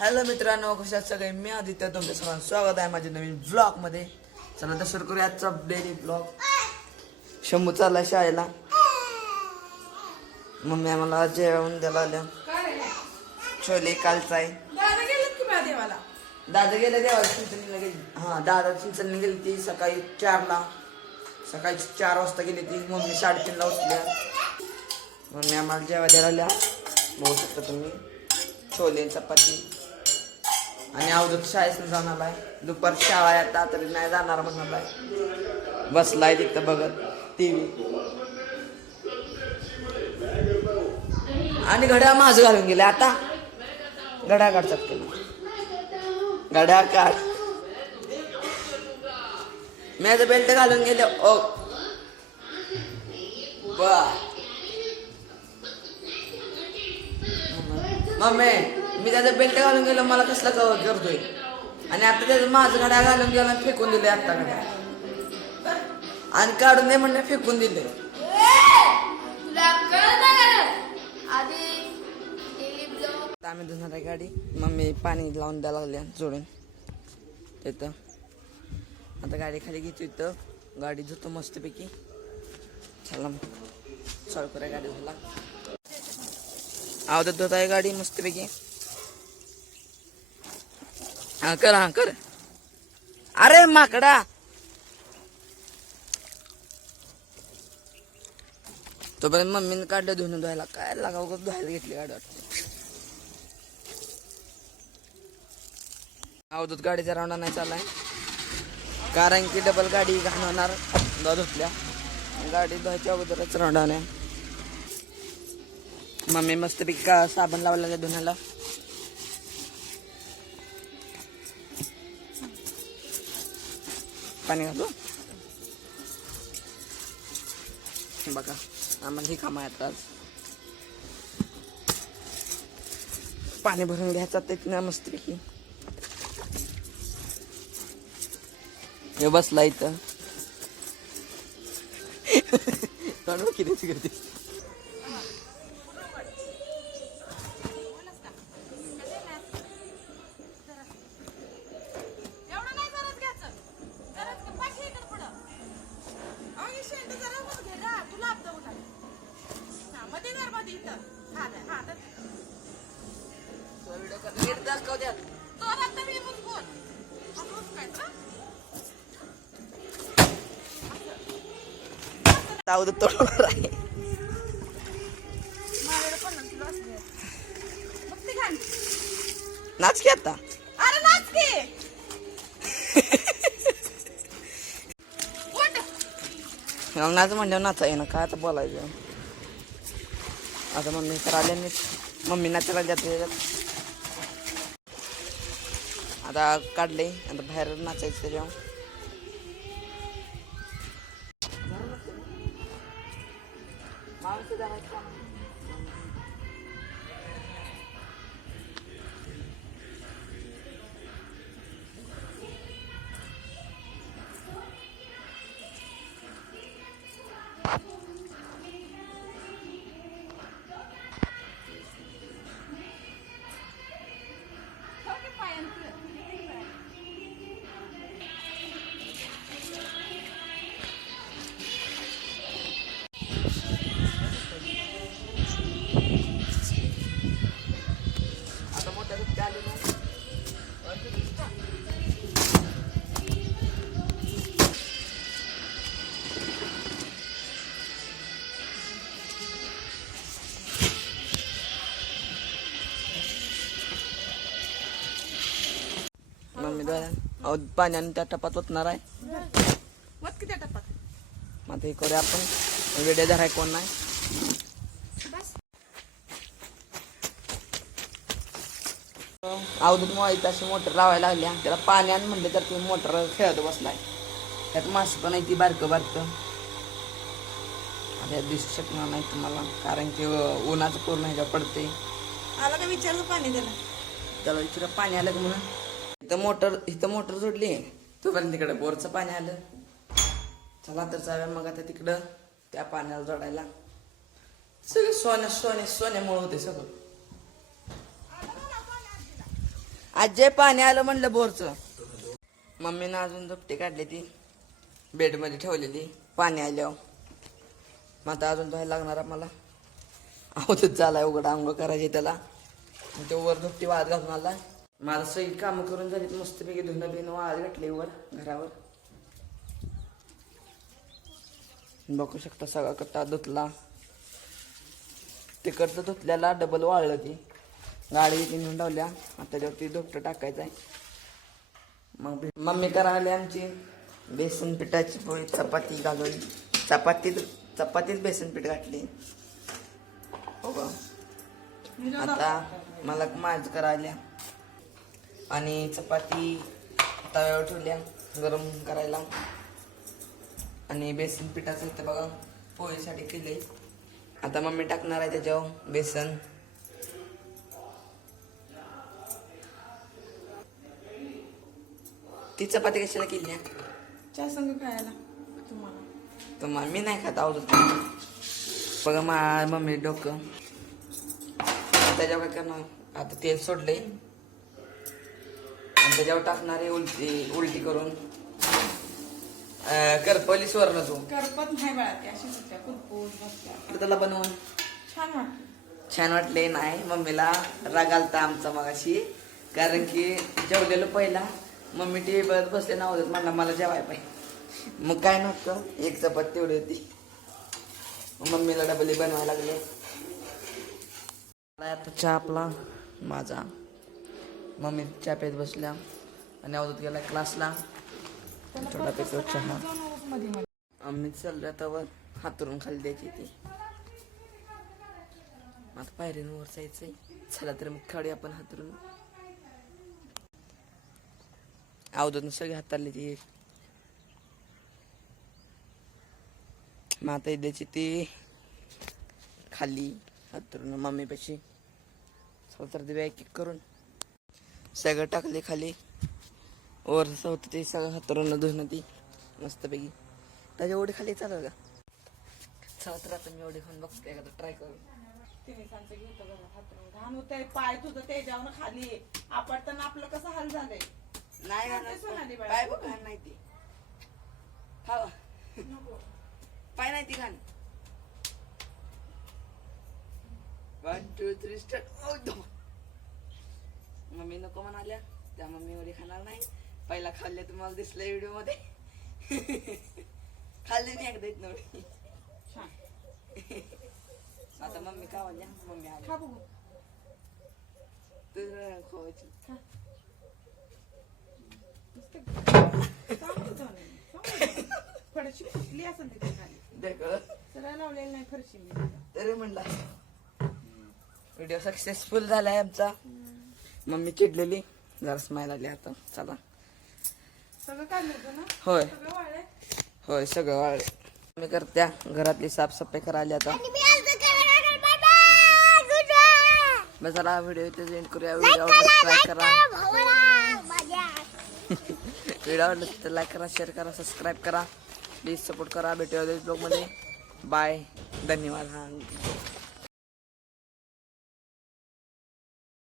Hello मित्रांनो, कशा आहात सगळे? मी आदित्य, तुमचं सर्वांचं स्वागत आहे माझ्या नवीन ब्लॉग मध्ये. चला तर सुरू करूया आजचा डेली ब्लॉग. शंभू चाललाय शाळेला. मम्मी आम्हाला जेवण द्यायला आल्या. छोले कालचा आहे. दादा गेले देवाला चिंचणीला गेली. हा, दादा चिंचणीला गेली ती सकाळी 4ला. सकाळी 4 वाजता गेली ती. मम्मी 3:30ला उठल्या. मम्मी आम्हाला जेवायला द्यायला आल्या. बघू शकता तुम्ही, छोले चपाती. आणि अवधूत शाळेत जाऊन आलाय. दुपार शाळा आहे आता, तरी नाही जाणार म्हणालाय. बसलाय तिथं बघत टीव्ही. आणि घड्याळ माझं घालून गेले. आता घड्याळ काढतात केलं. घड्याळ काढ. मी बेल्ट घालून गेले. ओ मम्मी, मी त्याचा बेल्ट घालून गेलो, मला कसला कवर करतोय. आणि आता त्याचं माझं घड्याळ घालून गेला, फेकून दिले. आता घड्याळ आणि काढून दे म्हणले, फेकून दिले. आम्ही धुणार आहे गाडी. मम्मी पाणी लावून द्यायला लागल्या जोडून तिथं. आता गाडी खाली घेतो, इथं गाडी धुतो मस्तपैकी. चला चालू करूया गाडी धुला. आवडत धुत आहे गाडी मस्तपैकी. हा कर. अरे माकडा, तोपर्यंत मम्मीने काढलं धुणं धुवायला. काय लागावं धुवायला घेतली गाडी वाटते. अवधूत गाडीचा राऊंडा नाही चाललाय, कारण की डबल गाडी घालवणार धुतल्या. गाडी धुवायच्या अगोदरच राऊंडा नाही. मम्मी मस्तपैकी का साबण लावला धुण्याला. पाणी घालू बघा. आम्हाला ही काम आहे आता. पाणी भरून घ्यायचं तिथं मस्तपैकी. हे बसला इथं. किती करते. तोडणार आहे. नाच की आता. नाच म्हणल्यावर नाचा आहे ना, काय आता बोलायचं. आता मम्मी तर आल्या नाही. मम्मी नाचायला जाते. आता काढले, आता बाहेर नाचायचं त्याच्यावर. पाण्याने त्या टपात ओतणार आहे. मग हे करूया आपण. वेडे धराय कोण नाही. अवधूत मोबाईल अशी मोटर लावायला लागल्या. त्याला पाणी आण म्हणलं तर ती मोटर खेळत बसलाय. त्यात मासे पण आहे ती बारकं. आता दिसू शकणार नाही तुम्हाला, कारण की उन्हाचं पूर्ण ह्याच्या पडते. आला का विचारलं पाणी त्याला विचार पाणी आलं का म्हणून. इथं मोटर जोडली, तोपर्यंत तिकडे बोरचं पाणी आलं. चला तर जाऊया मग आता तिकडं त्या पाण्याला जोडायला. सगळं सोन्यामुळे होते सगळं. आजे पाणी आलं म्हणलं बोरचं. मम्मीनं अजून दुपटी काढली ती बेडमध्ये ठेवलेली पाणी आल्यावर. मग आता अजून धुवायला लागणार आहे मला. आवतच झालाय उघडा आंघोळ करायची त्याला. तो वर दुपटी वाळत घालून आला. माझं सगळी कामं करून झालीत मस्तपैकी धुणं बिणं वाळत घातली वर घरावर. बघू शकता सगळा कट्टा धुतला. तिकडचं धुतल्याला डबल वाळलं ती. गाडी नेऊन लावल्या. आता त्याच्यावरती दुपटं टाकायचं आहे. मग मम्मी करायला आमची बेसन पिठाची पोळी चपाती घालून चपातीत बेसन पीठ घातली. हो का. आता मला माझं करायला आणि चपाती तव्यावर ठेवल्या गरम करायला. आणि बेसन पिठाचं इथं बघा पोळीसाठी केले. आता मम्मी टाकणार आहे त्याच्यावर बेसन. ती चपाती कशाला केली आहे? चहा संग खायला तुम्हाला. तुम्हाला मी नाही खात आवडत. बघा मम्मी डोकं त्याच्यावर काय करणार. आता तेल सोडले आणि त्याच्यावर टाकणार आहे उलटी करून करपलीस वरण तू. करपत नाही बाळा ती अशी सुट्ट्या कुरपूस बसत्या. त्याला बनवून छान वाटत. छान वाटले नाही. मम्मीला राग आलता आमचा मगाशी. कारण की जेवलेलो पहिला मम्मी टी व्ही बघत बसले ना म्हणला मला जेवाय पाहिजे. मग काय नव्हतं एक चपाती तेवढी होती. मग मम्मीला डबली बनवायला लागले. आता चहा आपला माझा. मम्मी चहा पेत बसल्या आणि अवधूत गेला क्लासला. थोडा पेतो चहा. आम्ही चाललो आता वर हातरून खाली द्यायची ती. आता पायरींवर जायचंय. चला तर मग खाडी आपण हातरून. अवधूतनं सगळी हातारली ती. मग आता द्यायची ती खाली हातरून मम्मीपाशी. चला तर देऊया एक एक करून. सगळं टाकले खाली. वर होतं ते सगळं हातरून धुणं ती मस्तपैकी. त्याच्या एवढी खाली चालेल का? चला तर आता मी एवढी खाऊन बघते एखादं ट्राय करून. तिने सांगते घेतो हातरून घाण होतंय. पाय तुझं त्याच्यावर खाली आपटताना आपलं कसं हाल झालंय. नाही सोनाली बाळा. पाय बघ घाण नाही ती. खावा पाय नाही ती घाण. 1 2 3 स्टार्ट. मम्मी नको म्हणाल्या त्या मम्मी एवढी खाणार नाही. पहिला खाल्ले तुम्हाला दिसलंय व्हिडिओ मध्ये. खाल्ले नाही एकदा इथं एवढी. छान. आता मम्मी खावाल्या. मम्मी आली खा बघू. तुझं खावायची. फरशी फुटली असेल तिथे खाली. देख सरळ लावलेली नाही फरशी मी. तरी म्हणला व्हिडिओ सक्सेसफुल झालाय आमचा. मम्मी चिडलेली जरा स्माईल आली. आता चला सगळं काढलं होतं ना. होय सगळं वाळलंय. होय सगळं वाळले. मी करत्या घरातली साफसफाई करायला आता. बस चला व्हिडिओ इथे एंड करूया. व्हिडिओ लाईक करा. व्हिडिओ आवडला तर लाईक करा, शेअर करा, सबस्क्राईब करा. प्लीज सपोर्ट करा. भेटूया ब्लॉग मध्ये. बाय. धन्यवाद.